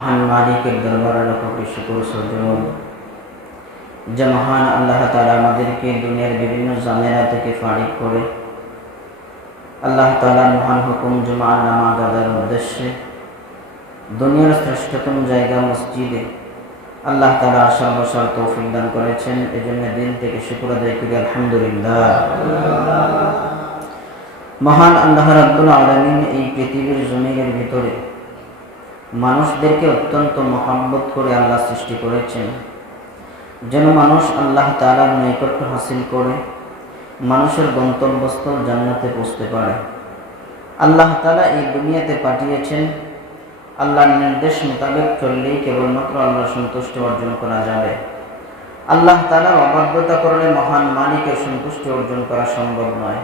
মহান মালিকের দরবারে লাখ কোটি শুকর সুজুদ যে মহান আল্লাহ তাআলা আমাদেরকে দুনিয়ার বিভিন্ন ঝামেলা থেকে ফারিগ করে আল্লাহ তাআলার মহান হুকুম জুমার নামাজ আদায়ের উদ্দেশ্যে দুনিয়ার শ্রেষ্ঠতম জায়গা মসজিদে আল্লাহ তাআলা আসার বসার তৌফিক দান করেছেন। এজন্য দিল থেকে শুকর আদায় করি আলহামদুলিল্লাহ। মহান আল্লাহ রাব্বুল আলামিন এই পৃথিবীর জমিনের ভিতরে মানুষদেরকে অত্যন্ত মহব্বত করে আল্লাহ সৃষ্টি করেছেন, যেন মানুষ আল্লাহ তাআলার নৈকট্য হাসিল করে মানুষের গন্তব্যস্থল জান্নাতে পৌঁছতে পারে। আল্লাহ তাআলা এই দুনিয়াতে পাঠিয়েছেন, আল্লাহর নির্দেশ মোতাবেক চললেই কেবলমাত্র আল্লাহর সন্তুষ্টি অর্জন করা যাবে। আল্লাহ তাআলার অবাধ্যতা করলে মহান মালিকের সন্তুষ্টি অর্জন করা সম্ভব নয়।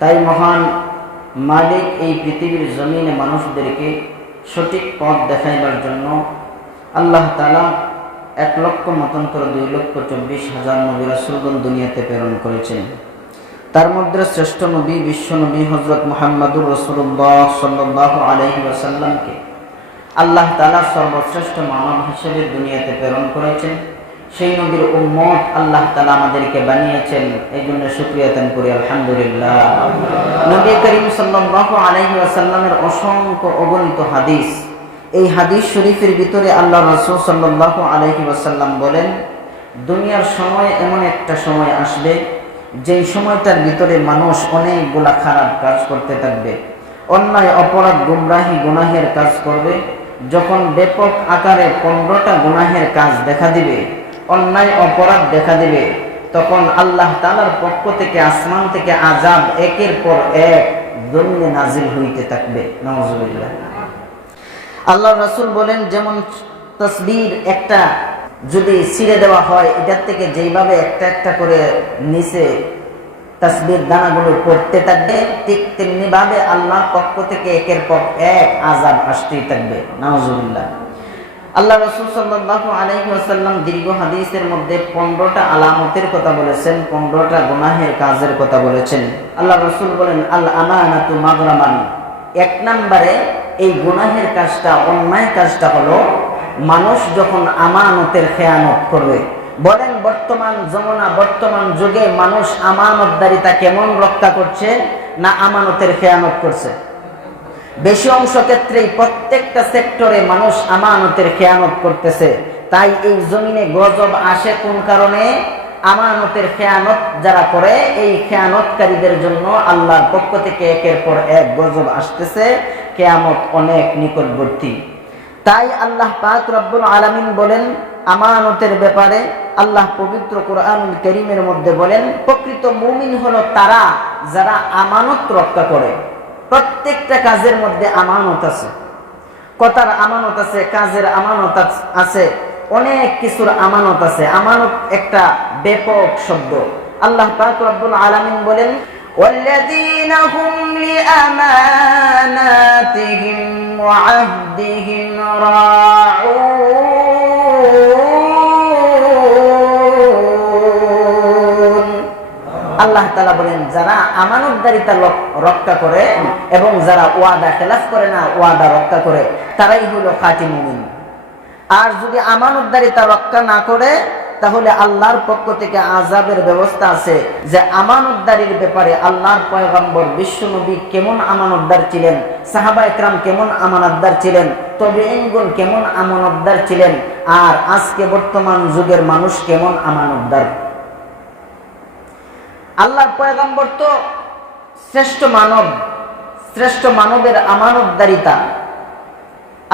তাই মহান মালিক এই পৃথিবীর জমিনে মানুষদেরকে সঠিক পথ দেখাইবার জন্য আল্লাহ তাআলা 1,মতান্তর 2,24,000 নবী রাসূলগণ দুনিয়াতে প্রেরণ করেছেন। তার মধ্যে শ্রেষ্ঠ নবী বিশ্ব নবী হযরত মুহাম্মদুর রাসূলুল্লাহ সাল্লাল্লাহু আলাইহি ওয়াসাল্লামকে আল্লাহ তাআলা সর্বশ্রেষ্ঠ মানব হিসেবে দুনিয়াতে প্রেরণ করেছেন। সেই নবীর উম্মত আল্লাহ তাআলা আমাদেরকে বানিয়েছেন, এই জন্য শুকরিয়া আদায় করি আলহামদুলিল্লাহ। নবী করিম সাল্লাল্লাহু আলাইহি ওয়াসাল্লামের অসংখ্য অগণিত হাদিস, এই হাদিস শরীফের ভিতরে আল্লাহ রাসূল সাল্লাল্লাহু আলাইহি ওয়াসাল্লাম বলেন, দুনিয়ার সময় এমন একটা সময় আসবে যেই সময়টার ভিতরে মানুষ অনেকগুলা খারাপ কাজ করতে থাকবে, অন্যায় অপরাধ গুমরাহি গুনাহের কাজ করবে। যখন ব্যাপক আকারে 15টা গুনাহের কাজ দেখা দিবে, অন্যায় অপরাধ দেখা দিবে, তখন আল্লাহ তাআলার পক্ষ থেকে আসমান থেকে আযাব একের পর এক জমিনে নাজিল হইতে থাকবে। নাউজুবিল্লাহ। আল্লাহ রাসূল বলেন, যেমন তাসবির একটা যদি ছিঁড়ে দেওয়া হয়, এটার থেকে যেইভাবে একটা একটা করে নিচে তাসবির দানাগুলো পড়তে থাকবে, ঠিক তেমনি ভাবে আল্লাহর পক্ষ থেকে একের পর এক আযাব আসতেই থাকবে। নাউজুবিল্লাহ। আল্লাহ রাসূল সাল্লাল্লাহু আলাইহি ওয়াসাল্লাম দীর্ঘ হাদিসের মধ্যে 15টা আলামতের কথা বলেছেন, 15টা গুনাহের কাজের কথা বলেছেন। আল্লাহ রাসূল বলেন, আল আমানাতু মাগরামান, 1 নম্বরে এই গুনাহের কাজটা, অন্যায় কাজটা হলো মানুষ যখন আমানতের খেয়ানত করবে। বলেন বর্তমান জমানা, বর্তমান যুগে মানুষ আমানতদারিতা কেমন রক্ষা করছে না আমানতের খেয়ানত করছে? বেশি অংশ ক্ষেত্রেই প্রত্যেকটা সেক্টরে মানুষ আমানতের খেয়ানত করতেছে। তাই এই জমিনে গজব আসে কোন কারণে? আমানতের খেয়ানত যারা করে, এই খেয়ানতকারীদের জন্য আল্লাহর পক্ষ থেকে একের পর এক গজব আসতেছে, কিয়ামত অনেক নিকটবর্তী। তাই আল্লাহ পাক রব্বুল আলামিন বলেন আমানতের ব্যাপারে, আল্লাহ পবিত্র কোরআনুল কারীমের মধ্যে বলেন, প্রকৃত মুমিন হলো তারা যারা আমানত রক্ষা করে। প্রত্যেকটা কাজের মধ্যে আমানত আছে, কথার আমানত আছে, কাজের আমানত আছে, অনেক কিছুর আমানত আছে। আমানত একটা ব্যাপক শব্দ। আল্লাহ পাক রব্বুল আলামিন বলেন, ওয়াল্লাযীনা হুম লিআমানাতিহিম ওয়া আহদিহিম রাউন। আল্লাহ তাআলা বলেন, যারা আমানতদারিতা রক্ষা করে এবং যারা ওয়াদা খেলাফ করে না, ওয়াদা রক্ষা করে, তারাই হলো খাঁটি মুমিন। আর যদি আমানতদারিতা রক্ষা না করে, তাহলে আল্লাহর পক্ষ থেকে আযাবের ব্যবস্থা আছে। যে আমানতদারির ব্যাপারে আল্লাহর পয়গম্বর বিশ্ব নবী কেমন আমানতদার ছিলেন, সাহাবায়ে কেরাম কেমন আমানতদার ছিলেন, তাবেঈনগণ কেমন আমানতদার ছিলেন, আর আজকে বর্তমান যুগের মানুষ কেমন আমানতদার। আল্লাহর পয়গম্বর তো শ্রেষ্ঠ মানব, শ্রেষ্ঠ মানবের আমানতদারিতা।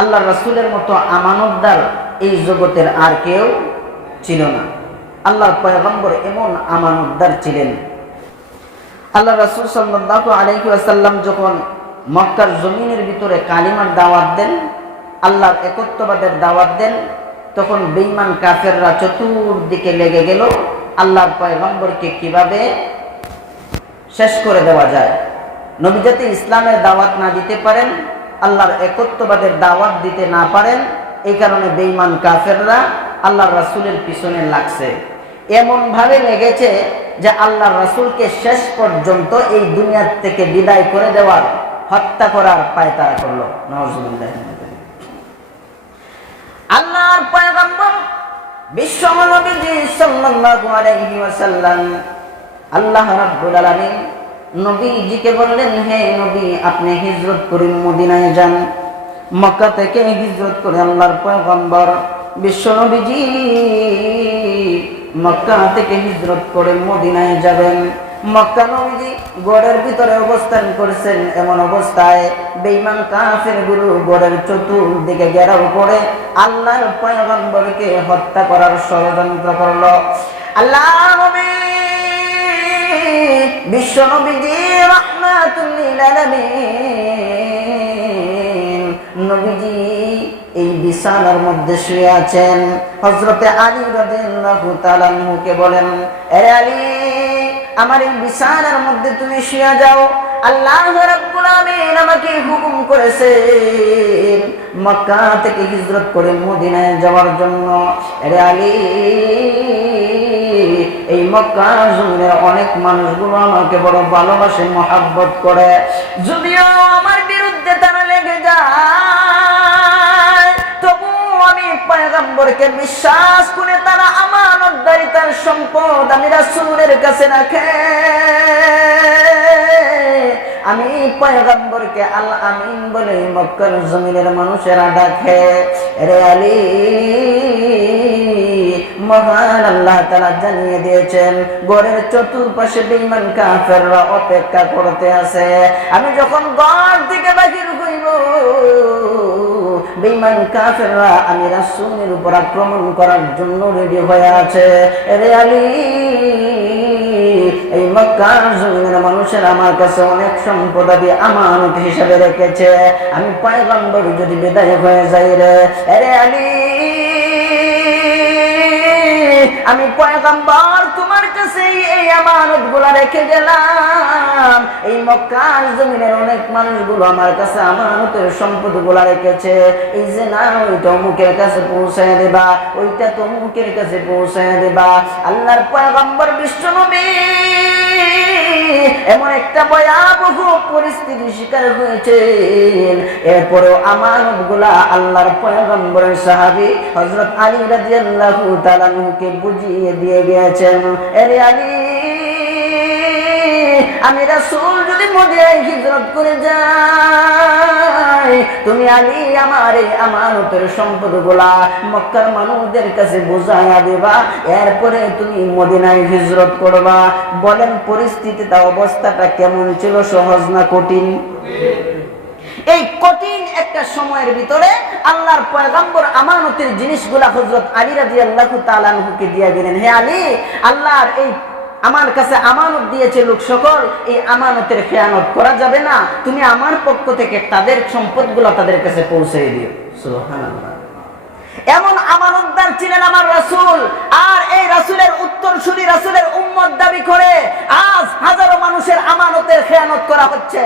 আল্লাহ রাসূলের মতো আমানতদার এই জগতের আর কেউ ছিল না। আল্লাহর পয়গম্বর এমন আমানতদার ছিলেন। আল্লাহ রাসূল সাল্লাল্লাহু আলাইহি ওয়াসাল্লাম যখন মক্কার জমিনের ভিতরে কালিমার দাওয়াত দেন, আল্লাহর একত্ববাদের দাওয়াত দেন, তখন বেঈমান কাফেররা চতুর্দিকে লেগে গেল আল্লাহর পয়গম্বরকে কিভাবে শেষ করে দেওয়া যায়। নবী যাতে ইসলামের দাওয়াত না দিতে পারেন, আল্লাহর একত্ববাদের দাওয়াত দিতে না পারেন, এই কারণে বেঈমান কাফেররা আল্লাহর রাসূলের পিছনে লাগছে। এমন ভাবে লেগেছে যে আল্লাহর রাসূলকে শেষ পর্যন্ত এই দুনিয়া থেকে বিদায় করে দেওয়ার, হত্যা করার পায়তারা করলো। নাউজুবিল্লাহ। বিশ্ব নবীজি সাল্লাল্লাহু আলাইহি ওয়াসাল্লাম আল্লাহ রাব্বুল আলামিন নবীজিকে বললেন, হে নবী, আপনি হিজরত করে মদিনায় যান। মক্কা থেকে হিজরত করে আল্লাহর পয়গম্বর বিশ্ব নবীজি মক্কা থেকে হিজরত করে মদিনায় যাবেন। মক্কা নবীজি গড়ের ভিতরে অবস্থান করেছেন। এমন অবস্থায় বেঈমান কাফেরগুলো গড়ের চতুর্দিকে ঘেরাও করে আল্লাহর পয়গম্বরকে হত্যা করার ষড়যন্ত্র করলো। আল্লাহ নবী বিশ্ব নবীজি রাহমাতুল লিল আলামিন নবীজি এই বিছানার মধ্যে শুয়ে আছেন। হযরতে আলী রাদিয়াল্লাহু তাআলা আনহুকে বলেন, হে আলী, আমার এই বিছানার মধ্যে তুমি শুয়ে যাও। আল্লাহ রাব্বুল আলামিন আমাকে হুকুম করেছেন মক্কা থেকে হিজরত করে মদিনায় যাওয়ার জন্য। হে আলী, এই মক্কা জমিনের অনেক মানুষগুলো আমাকে বড় ভালোবাসে, মহব্বত করে। যদিও আমার বিরুদ্ধে তারা লেগে যায়, তবু আমি পয়গম্বরকে বিশ্বাস করে তারা আমানতদারি, তার সম্পদ আমি রাসূলের কাছে রাখে। আমি পয়গম্বরকে আল আমিন বলে মক্কার জমিনের মানুষেরা ডাকে। রে আলী, মহান আল্লাহ তাআলা জানিয়ে দিয়েছেন ঘরের চতুর্পাশে বেঈমান কাফেররা অপেক্ষা করতে আছে। আমি যখন ঘর থেকে বাহির হইব, বেঈমান কাফেররা আমি রাসূলের উপর আক্রমণ করার জন্য রেডি হয়ে আছে। রে আলী, এই মক্কার জমিনের মানুষের আমার কাছে অনেক সম্পদ আমানত হিসেবে রেখেছে। আমি পয়গম্বর যদি বিদায় হয়ে যাই, রে আলী, আমি পয়গম্বর তোমার কাছে এই আমানতগুলো রেখে গেলাম। এই মক্কার জমিনের অনেক মানুষগুলো আমার কাছে আমানতের সম্পদগুলো রেখেছে। এই যে না, ওইটা অমুকের কাছে পৌঁছায় দেবা, ওইটা তো অমুকের কাছে পৌঁছায় দেবা। আল্লাহর পয়গম্বর বিশ্বনবী এমন একটা ভয়াবহ পরিস্থিতি শিকার হয়েছেন, এরপরেও আমানতগুলা আল্লাহর পয়গম্বরের সাহাবী হযরত আলী রাদিয়াল্লাহু তাআলা আনহুকে বুঝিয়ে দিয়ে গিয়েছেন। এরে আলী, আমি রাসূল যদি মদিনায় হিজরত করে যাই, তুমি আলী আমার এই আমানতের সম্পদগুলা মক্কার মানুষদের কাছে বুঝাইয়া দেবা, এরপরে তুমি মদিনায় হিজরত করবা। বলেন পরিস্থিতিটা, অবস্থাটা কেমন ছিল? সহজ না কঠিন? এই কঠিন একটা সময়ের ভিতরে আল্লাহর পয়গম্বর আমানতের জিনিসগুলা হযরত আলী রাদিয়াল্লাহু তাআলা আনহুকে দিয়ে গেলেন। হে আলী, আল্লাহর এই আমার কাছে আমানত দিয়েছে লোক সকল, এই আমানতের খেয়ানত করা যাবে না। তুমি আমার পক্ষ থেকে তাদের সম্পদগুলো তাদের কাছে পৌঁছে দিও। সুবহানাল্লাহ। এমন আমানতদার ছিলেন আমার রাসূল। আর এই রাসূলের উত্তরসূরি, রাসূলের উম্মত দাবি করে আজ হাজারো মানুষের আমানতের খেয়ানত করা হচ্ছে।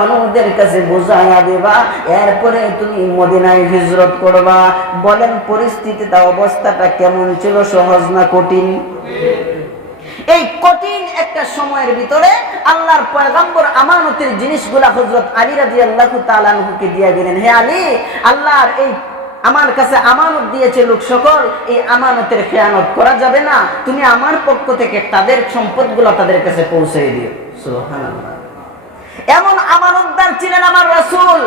মানুষদের কাছে বুঝাইয়া দেবা, এরপরে তুমি মদিনায় হিজরত করবা। বলেন পরিস্থিতিটা, অবস্থাটা কেমন ছিল? সহজ না কঠিন? এই কঠিন একটা সময়ের ভিতরে আল্লাহর পয়গম্বর আমানতের জিনিসগুলা হযরত আলী রাদিয়াল্লাহু তাআলা আনহুকে দিয়ে গেলেন। হে আলী, আল্লাহর এই আমার কাছে আমানত দিয়েছে লোক সকল, এই আমানতের খেয়ানত করা যাবে না। তুমি আমার পক্ষ থেকে তাদের সম্পদগুলো তাদের কাছে পৌঁছে দিও। সুবহানাল্লাহ। এমন আমানতদার ছিলেন আমার রাসূল।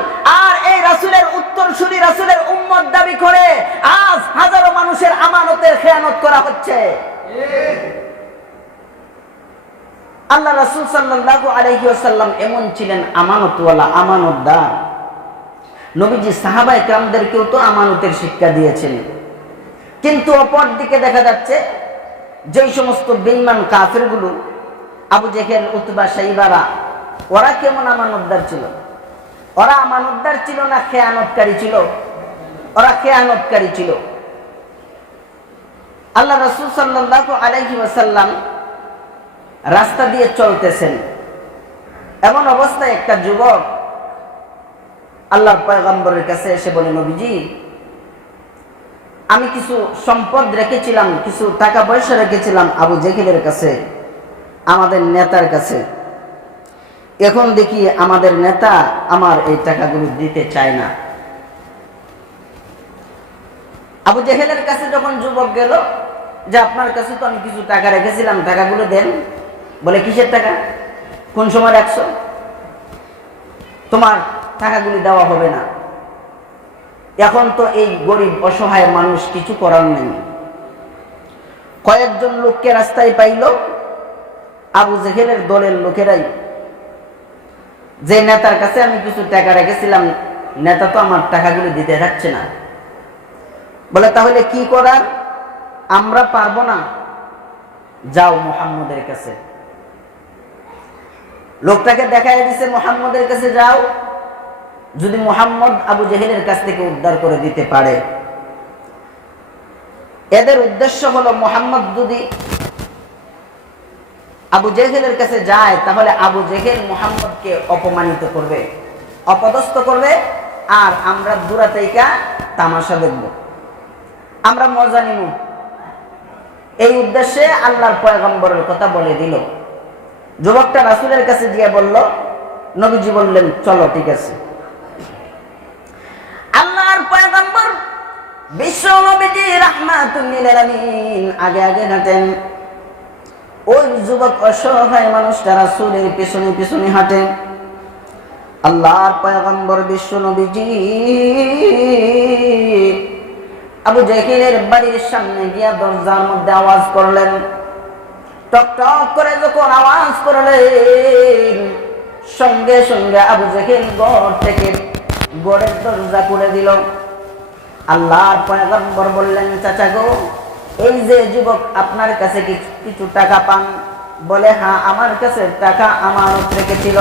আর এই রাসূলের উত্তরসূরি, রাসূলের উম্মত দাবি করে আজ হাজারো মানুষের আমানতের খেয়ানত করা হচ্ছে। আল্লাহ রাসূল সাল্লাল্লাহু আলাইহি ওয়াসাল্লাম এমন ছিলেন আমানতওয়ালা, আমানতদার। নবীজি সাহাবায়ে কেরামদেরকেও তো আমানতের শিক্ষা দিয়েছেন। কিন্তু অপর দিকে দেখা যাচ্ছে যেই সমস্ত বেঈমান কাফেরগুলো, আবু জেহেল, উতবা, শাইবারা, ওরা কেমন আমানতদার ছিল? ওরা আমানতদার ছিল না খেয়ানতকারী ছিল? ওরা খেয়ানতকারী ছিল। আল্লাহ রাসূল সাল্লাল্লাহু আলাইহি ওয়াসাল্লাম রাস্তা দিয়ে চলতেছেন, এমন অবস্থায় একটা যুবক আল্লাহর পয়গম্বরের কাছে এসে বলে, নবীজি, আমি কিছু সম্পদ রেখেছিলাম, কিছু টাকা পয়সা রেখেছিলাম আবু জেহেলের কাছে, আমাদের নেতার কাছে। এখন দেখি আমাদের নেতা আমার এই টাকাগুলো দিতে চায় না। আবু জেহেলের কাছে যখন যুবক গেল যে আপনার কাছে তো আমি কিছু টাকা রেখেছিলাম, টাকাগুলো দেন। বলে কিসের টাকা? কোন সময় রাখছো? তোমার টাকাগুলি দেওয়া হবে না, এখন তো এই গরিব অসহায় মানুষ, কিছু করার নেই। কয়েকজন লোককে রাস্তায় পাইল, আবু জেহেলের দলের লোকেরাই, যে নেতার কাছে আমি কিছু টাকা রেখেছিলাম, নেতা তো আমার টাকাগুলি দিতে যাচ্ছে না। বলে তাহলে কি করার? আমরা পারবো না, যাও মুহাম্মদের কাছে। লোকটাকে দেখাই দিছে, মুহাম্মদের কাছে যাও, যদি মুহাম্মদ আবু জেহেলের কাছ থেকে উদ্ধার করে দিতে পারে। এদের উদ্দেশ্য হলো মুহাম্মদ যদি আবু জেহেলের কাছে যায় তাহলে আবু জেহেল মুহাম্মদকে অপমানিত করবে, অপদস্থ করবে, আর আমরা দূরে থেকে তামাশা দেখব, আমরা মজা নিব। এই উদ্দেশ্যে আল্লাহর পয়গম্বরের কথা বলে দিল। যুবকটা রাসূলের কাছে গিয়ে বলল, নবীজি বললেন চলো, ঠিক আছে। আল্লাহর পয়গম্বর বিশ্ব নবীজি রাহমাতুল লিল আলামিন আগে আগে হাঁটেন। ওই যুবক অসহায় মানুষটা রাসূলের পিছনে পিছনে হাঁটে। আল্লাহর পয়গম্বর বিশ্ব নবীজি আবু জেহেলের বাড়ির সামনে গিয়া দরজার মধ্যে আওয়াজ করলেন। টক টক করে যখন আওয়াজ করলেন, সঙ্গে সঙ্গে আবু জেহেল ঘর থেকে ঘরের দরজা খুলে দিল। আল্লাহর পয়গম্বর বললেন, চাচা গো, এই যে যুবক আপনার কাছে কিছু টাকা পান। বলে হ্যাঁ, আমার কাছে টাকা আমানত রেখেছিল।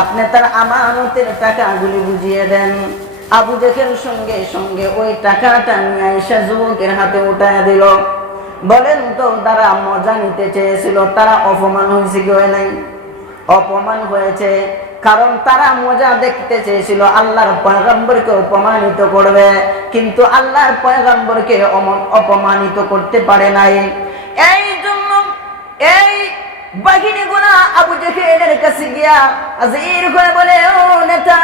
আপনি তার আমানতের টাকাগুলি বুঝিয়ে দেন। আবু জেহেল সঙ্গে সঙ্গে ওই টাকাটা নিয়ে এসে যুবকের হাতে উঠায় দিল। বলেন তো, তারা মজা নিতে চেয়েছিল, তারা অপমান হয়েছে কি হয় নাই? অপমান হয়েছে, কারণ তারা মজা দেখতে চেয়েছিল আল্লাহর পয়গম্বরকে অপমানিত করবে, কিন্তু আল্লাহর পয়গম্বরকে অপমানিত করতে পারে নাই। এই জন্য এই বাহিনীগুলা আবু জেহেলের কাছে গিয়া হাজির হয়ে বলে, ও নেতা,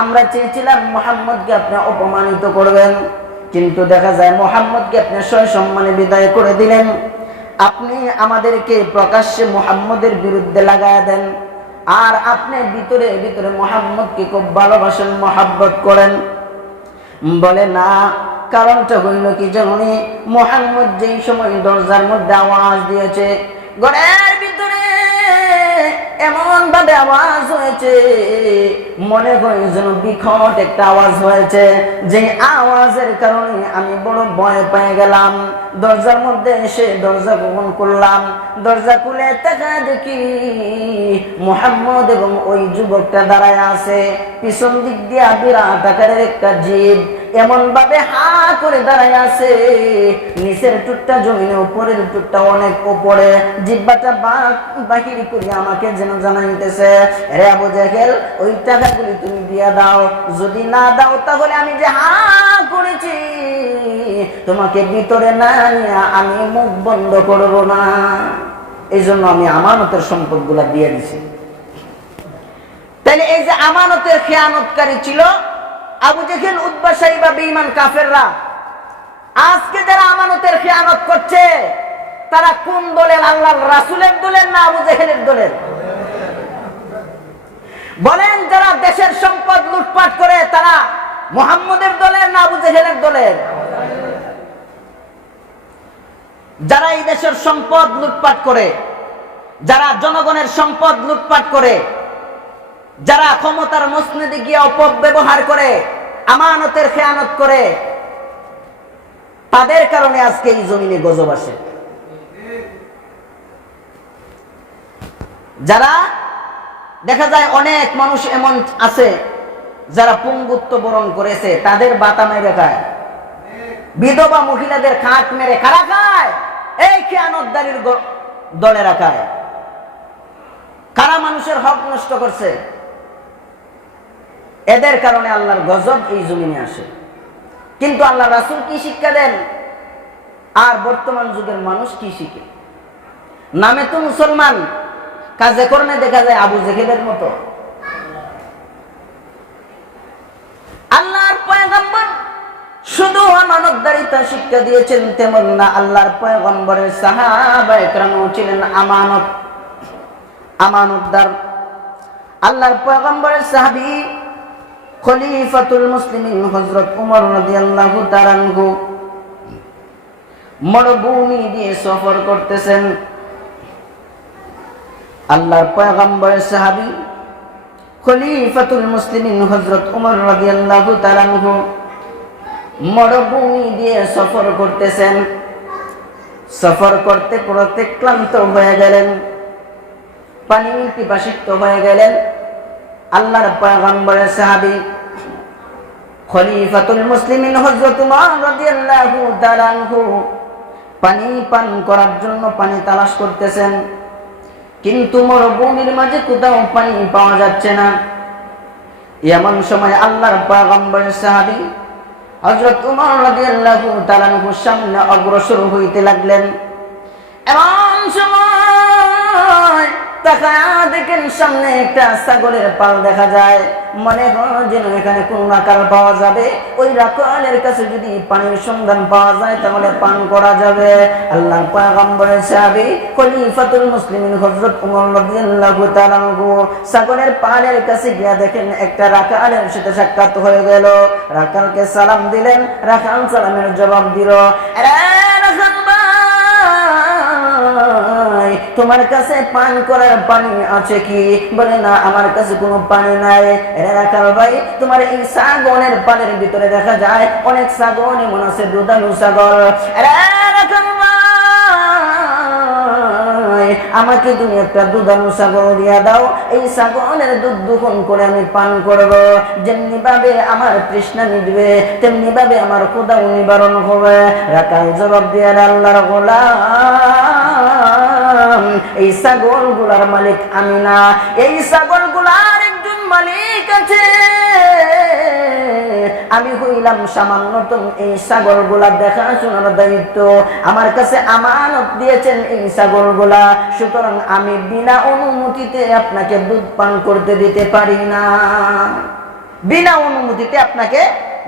আমরা চেয়েছিলাম মুহাম্মদকে আপনি অপমানিত করবেন, কিন্তু দেখা যায় মুহাম্মদকে আপনি সসম্মানে বিদায় করে দিলেন। আপনি আমাদেরকে প্রকাশ্যে মুহাম্মদের বিরুদ্ধে লাগায়া দেন, আর আপনি ভিতরে ভিতরে মুহাম্মদকে খুব ভালোবাসেন, মহাব্বত করেন। বলে না, কারণটা হইল কি জানি? মুহাম্মদ যেই সময় দরজার মধ্যে আওয়াজ দিয়েছে, ঘরের ভিতরে এমন ভাবে আওয়াজ হয়েছে, মনে হয় যেন বিকট একটা আওয়াজ হয়েছে। যে আওয়াজের কারণে আমি বড় ভয় পেয়ে গেলাম। দরজার মধ্যে এসে দরজা গ্রহণ করলাম। দরজা খুলে তাকা দেখি মুহাম্মদ এবং ওই যুবকটা দাঁড়ায় আছে। পিছন দিক দিয়ে বিরাট আকারের একটা জিব এমন ভাবে হা করে দাঁড়ায় আছে, নিচের টুকটা জমিনে, উপরের টুকটা অনেক উপরে। জিব্বাটা বাহির করে আমাকে যেন জানাইতেছে, রে আবু জেহেল, ওই টাকাগুলি তুমি দিয়া দাও, যদি না দাও তাহলে আমি যে হা করেছি তোমাকে ভিতরে না নিয়ে আমি মুখ বন্ধ করব না। এই জন্য আমি আমানতের সম্পদগুলা দিয়ে দিছি। তাহলে এই যে আমানতের খেয়ানতকারী ছিল আবু জেহেল, উতবা, সাইবা, বেঈমান কাফেররা। আজকে যারা আমানতের খেয়ানত করছে তারা কোন দলের? আল্লাহর রাসূলের দলের না আবু জেহেলের দলের? বলেন, যারা দেশের সম্পদ লুটপাট করে তারা মুহাম্মদের দলের না আবু জেহেলের দলের? যারা এই দেশের সম্পদ লুটপাট করে, যারা জনগণের সম্পদ লুটপাট করে, যারা ক্ষমতার মসনদে গিয়ে অপব্যবহার করে, আমানতের খেয়ানত করে, তাদের কারণে আজকে এই জমিনে গজব আসে। যারা দেখা যায় অনেক মানুষ এমন আছে যারা পঙ্গুত্ব বরণ করেছে, তাদের বাতা মেরে খায়, বিধবা মহিলাদের খাট মেরে কারা খায়? এই খেয়ানতদারির দলেরা খায়। কারা মানুষের হক নষ্ট করছে? এদের কারণে আল্লাহর গজব এই জমিনে আসে। কিন্তু আল্লাহ রাসূল কি শিক্ষা দেন, আর বর্তমান যুগের মানুষ কি শিখে? নামে তো মুসলমান, কাজে কর্মে দেখা যায় আবু জেহেলের মতো। পয়গম্বর শুধু আমানতদারিতা শিক্ষা দিয়েছেন তেমন না, আল্লাহর পয়গম্বরের সাহাবায়ে কেরাম ছিলেন আমানতদার। আল্লাহর পয়গম্বরের সাহাবী খলিফাতুল মুসলিমিন হযরত ওমর রাদিয়াল্লাহু তাআলা আনহু মরুভূমি দিয়ে সফর করতেছেন। আল্লাহর পয়গম্বরের সাহাবী খলিফাতুল মুসলিমিন হযরত ওমর রাদিয়াল্লাহু তাআলা আনহু মরুভূমি দিয়ে সফর করতেছেন। সফর করতে করতে ক্লান্ত হয়ে গেলেন, পানি পিপাসিত হয়ে গেলেন। আল্লাহর পয়গম্বরের সাহাবী খলিফাতুল মুসলিমিন হযরত ওমর রাদিয়াল্লাহু তাআলা আনহু পানি পান করার জন্য পানি তালাশ করতেছেন, কিন্তু মরুভূমির মাঝে কোথাও পানি পাওয়া যাচ্ছে না। এমন সময় আল্লাহর পয়গম্বরের সাহাবী হযরত ওমর রাদিয়াল্লাহু তাআলা আনহু সামনে অগ্রসর হইতে লাগলেন। এমন সময় তাকায়া দেখেন সামনে একটা ছাগলের পাল দেখা যায়। মনে হয় যেন এখানে কোন রাখাল পাওয়া যাবে, ওই রাখালের কাছে যদি পানির সন্ধান পাওয়া যায় তাহলে পান করা যাবে। আল্লাহর পয়গম্বরের সাহাবী খলিফাতুল মুসলিমিন হযরত ওমর রাদিয়াল্লাহু তাআলা আনহু ছাগলের পালের কাছে গিয়া দেখেন একটা রাখালের সাথে সাক্ষাৎ হয়ে গেল। রাখালকে সালাম দিলেন, রাখাল সালামের জবাব দিল, তোমার কাছে পান করার পানি আছে কি? বলে না, আমার কাছে কোনো পানি নাই। রাখাল ভাই, তোমার এই ছাগলের পালের ভিতরে দেখা যায় অনেক ছাগল, এমন আছে দুধানু ছাগল। রাখাল ভাই, আমাকে তুমি একটা দুধানু ছাগল দিয়া দাও, এই ছাগলের দুধ দোহন করে আমি পান করব। যেমনি ভাবে আমার তৃষ্ণা মিটবে তেমনি ভাবে আমার ক্ষুধাও নিবারণ হবে। রাখাল জবাব দিয়ে, আল্লাহর গোলাম, এই ছাগল গুলার মালিক আমি না, এই ছাগল গুলার একজন মালিক আছে। আমি হইলাম সামান্যতম এই ছাগল গুলা দেখাশোনার দায়িত্ব আমার কাছে আমানত দিয়েছেন এই ছাগল গুলা, সুতরাং আমি বিনা অনুমতিতে আপনাকে দুধ পান করতে দিতে পারি না। বিনা অনুমতিতে আপনাকে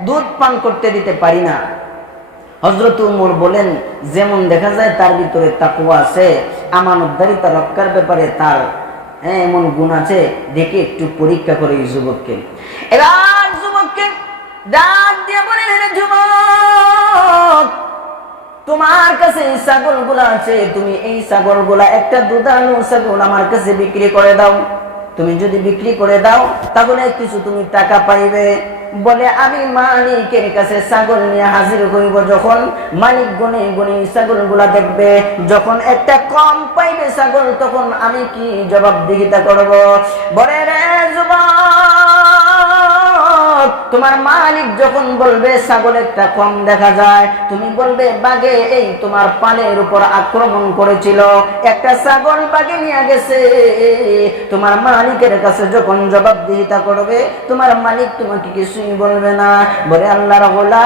দুধ পান করতে দিতে পারি না। হযরত ওমর বলেন, যেমন দেখা যায় তার ভিতরে তাকওয়া আছে, আমানতদারিতা রক্ষার ব্যাপারে তার এমন গুণ আছে, দেখে একটু পরীক্ষা করে এই যুবককে। এবার যুবককে ডাক দিয়ে বলেন, যুবক, তোমার কাছে এই ছাগলগুলা আছে, তুমি এই ছাগলগুলা একটা দুধানু ছাগল আমার কাছে বিক্রি করে দাও। তুমি যদি বিক্রি করে দাও তাহলে কিছু তুমি টাকা পাইবে। বলে, আমি মালিকের কাছে ছাগল নিয়ে হাজির হইব। যখন মালিক গুনে গুনে ছাগল গুলা দেখবে, যখন একটা কম পাইবে ছাগল, তখন আমি কি জবাবদিহিতা করব? বলে, রে যুবক, তোমার মালিক যখন বলবে ছাগল একটা কম দেখা যায়, তুমি বলবে বাঘে এই তোমার পালের উপর আক্রমণ করেছিল, একটা ছাগল বাঘে নিয়ে গেছে। তোমার মালিকের কাছে যখন জবাবদিহিতা করবে, তোমার মালিক তোমাকে কিছুই বলবে না। বলে, আল্লাহর গোলাম,